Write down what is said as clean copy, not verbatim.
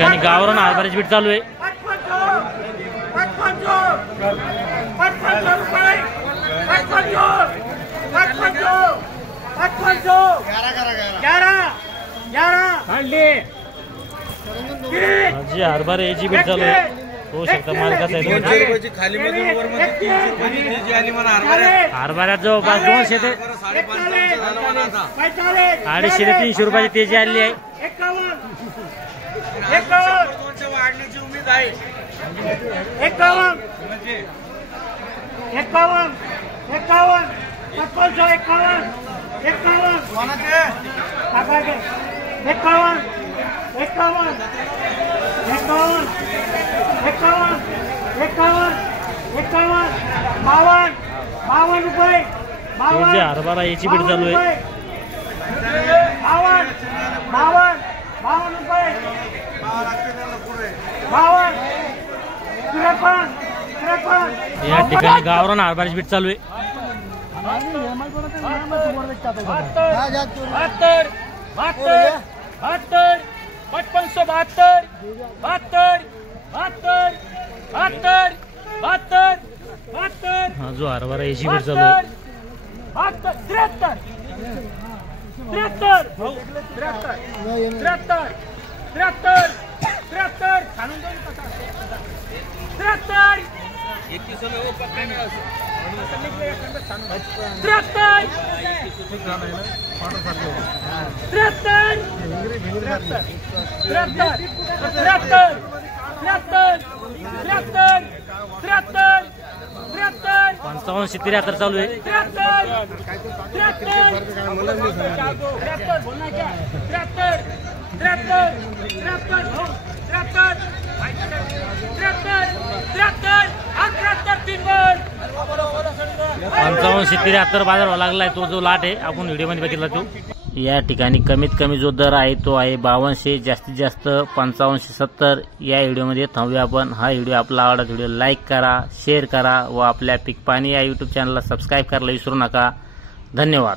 ठिकाणी गावरान हरभऱ्याची बीट चालू आहे। 11 हरभरे याची बीट चालू आहे। होऊ शकता मालकाचा हरभऱ्यात जवळपास 200 ते 250 ते 300 रुपयाची तेजी आलेली आहे। 200 वाढण्याची उमेद आहे। 51 51 51 55 51 52 रुपये। हरभरा याची बीट चालू आहे। 52 रुपये। 53 या ठिकाणी गावरान हरभऱ्याची बीट चालू आहे। 72 हा जो हरभरा याची बीट चालू आहे। 73 55 चालू आहे। 55-73 बाजार व्हावा लागलाय। तो जो लाट आहे आपण व्हिडिओ मध्ये बघितला तो। या ठिकाणी कमीत कमी जो दर आहे तो आहे 5200, जास्तीत जास्त 5570। या व्हिडिओमध्ये थांबूया आपण। हा व्हिडिओ आपला आवडला व्हिडिओ लाईक करा, शेअर करा व आपल्या पीक पाणी या YouTube चॅनलला सबस्क्राईब करायला विसरू नका। धन्यवाद।